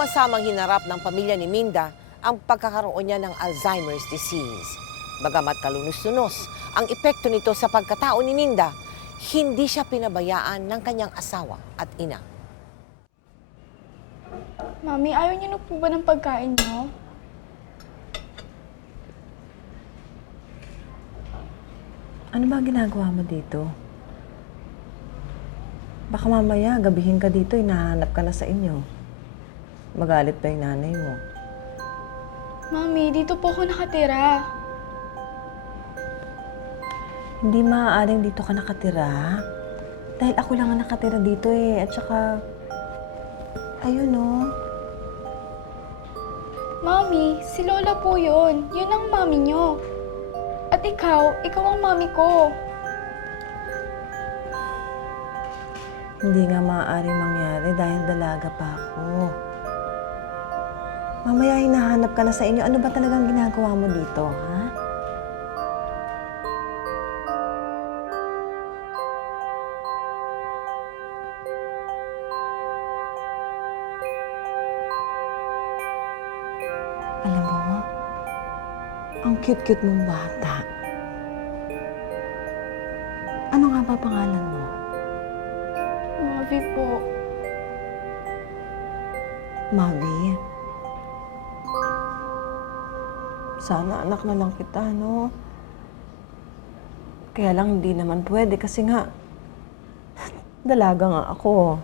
Sama-samang hinarap ng pamilya ni Minda ang pagkakaroon niya ng Alzheimer's disease. Bagamat kalunos-lunos ang epekto nito sa pagkatao ni Minda, hindi siya pinabayaan ng kanyang asawa at ina. Mami, ayaw niyo na po ba ng pagkain niyo? Ano ba ginagawa mo dito? Baka mamaya, gabihin ka dito, hinahanap ka na sa inyo. Magalit pa yung nanay mo. Mami, dito po ako nakatira. Hindi maaaring dito ka nakatira. Dahil ako lang ang nakatira dito eh. At saka, ayun oh. Mami, si Lola po yun. Yun ang mami niyo. At ikaw ang mami ko. Hindi nga maaaring mangyari dahil dalaga pa ako. Mamaya hinahanap ka na sa inyo. Ano ba talagang ginagawa mo dito, ha? Alam mo, ang cute-cute mong bata. Ano nga ba pangalan mo? Mavi po. Mavi? Sana anak na lang kita, no? Kaya lang hindi naman pwede kasi nga, dalaga nga ako.